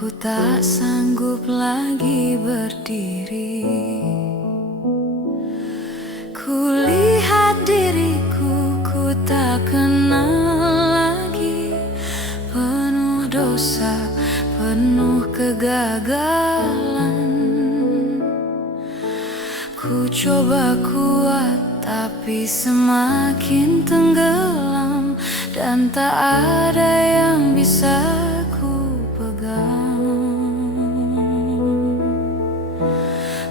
Ku tak sanggup lagi berdiri. Ku lihat diriku, ku tak kenal lagi. Penuh dosa, penuh kegagalan. Ku coba kuat, tapi semakin tenggelam. Dan tak ada yang bisa ku pegang.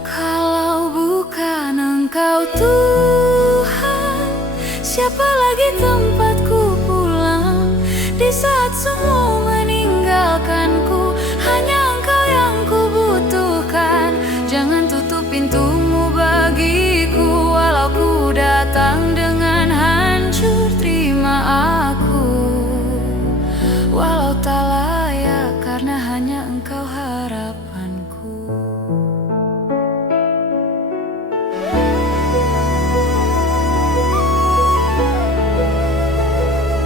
Kalau bukan Engkau Tuhan, siapa lagi tempatku pulang? Di saat semua meninggalkanku, hanya Engkau yang ku butuhkan. Jangan tutup pintumu bagiku, walau ku datang dengan hancur. Terima aku, walau tak layak, karena hanya Engkau harapanku.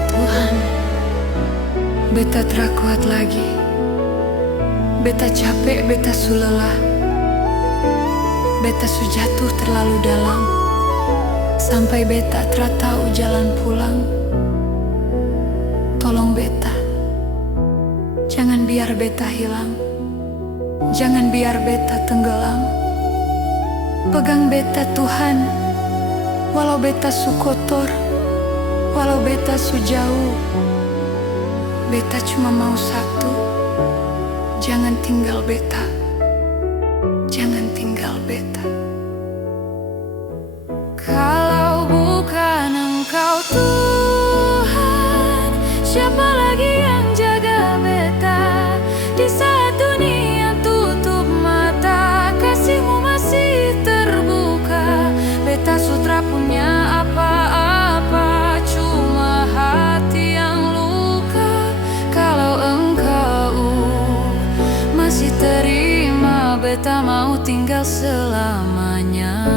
Tuhan, beta tra kuat lagi. Beta capek, beta su lelah. Beta su jatuh terlalu dalam, sampai beta tra tahu jalan pulang. Tolong beta, jangan biar beta hilang. Jangan biar beta tenggelam. Pegang beta Tuhan, walau beta su kotor, walau beta su jauh. Beta cuma mau satu, jangan tinggal beta. Jangan tinggal beta. Kalau bukan Engkau Tuhan, siapa lagi yang jaga beta? Di saat dunia tutup mata, kasih-Mu masih terbuka. Beta sutra punya apa-apa, cuma hati yang luka. Kalau Engkau masih terima, beta mau tinggal selamanya.